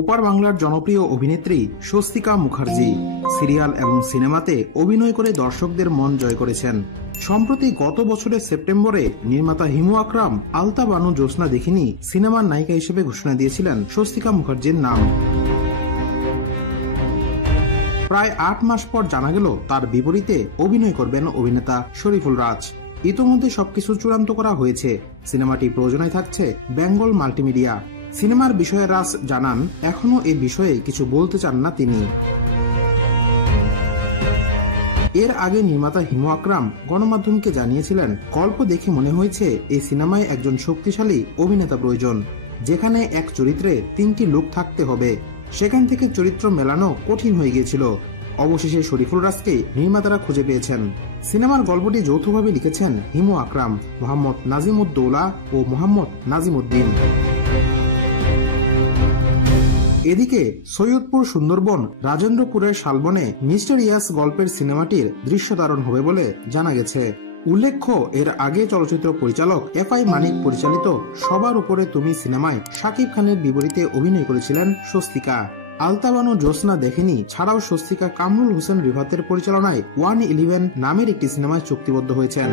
ওপার বাংলার জনপ্রিয় অভিনেত্রী স্বস্তিকা মুখার্জি সিরিয়াল এবং সিনেমাতে অভিনয় করে দর্শকদের মন জয় করেছেন। সম্প্রতি গত বছরের সেপ্টেম্বরে নির্মাতা হিমু আকরাম আলতা বানু জ্যোৎস্না দেখিনি সিনেমার নায়িকা হিসেবে ঘোষণা দিয়েছিলেন স্বস্তিকা মুখার্জির নাম। প্রায় 8 মাস পর জানা গেল তার বিপরীতে অভিনয় করবেন অভিনেতা শরীফুল রাজ। ইতোমধ্যে সবকিছু চূড়ান্ত করা হয়েছে। সিনেমাটি প্রযোজনায় থাকছে বেঙ্গল মাল্টিমিডিয়া। সিনেমার বিষয়ে রাজ জানান, এখনো এই বিষয়ে কিছু বলতে চান না তিনি। এর আগে নির্মাতা হিমু আকরাম গণমাধ্যমকে জানিয়েছিলেন, গল্প দেখে মনে হয়েছে এই সিনেমায় একজন শক্তিশালী অভিনেতা প্রয়োজন, যেখানে এক চরিত্রে 3টি লুক থাকতে হবে। সেখান থেকে চরিত্র মেলানো কঠিন হয়ে গিয়েছিল। অবশেষে শরীফুল রাজকে নির্মাতারা খুঁজে পেয়েছেন। সিনেমার গল্পটি যৌথভাবে লিখেছেন হিমু আকরাম, মোহাম্মদ নাজিমুদ্দৌলা ও মোহাম্মদ নাজিমুদ্দিন। এদিকে সৈয়দপুর সুন্দরবন রাজেন্দ্রপুরের শালবনে মিস্টার ইয়াস গল্পের সিনেমাটির দৃশ্যধারণ হবে বলে জানা গেছে। উল্লেখ্য, এর আগে চলচ্চিত্র পরিচালক এফআই মানিক পরিচালিত সবার উপরে তুমি সিনেমায় শাকিব খানের বিপরীতে অভিনয় করেছিলেন স্বস্তিকা। আলতা বানু জ্যোৎস্না দেখেনি ছাড়াও স্বস্তিকা কামরুল হোসেন রিফাতের পরিচালনায় 111 নামের একটি সিনেমায় চুক্তিবদ্ধ হয়েছেন।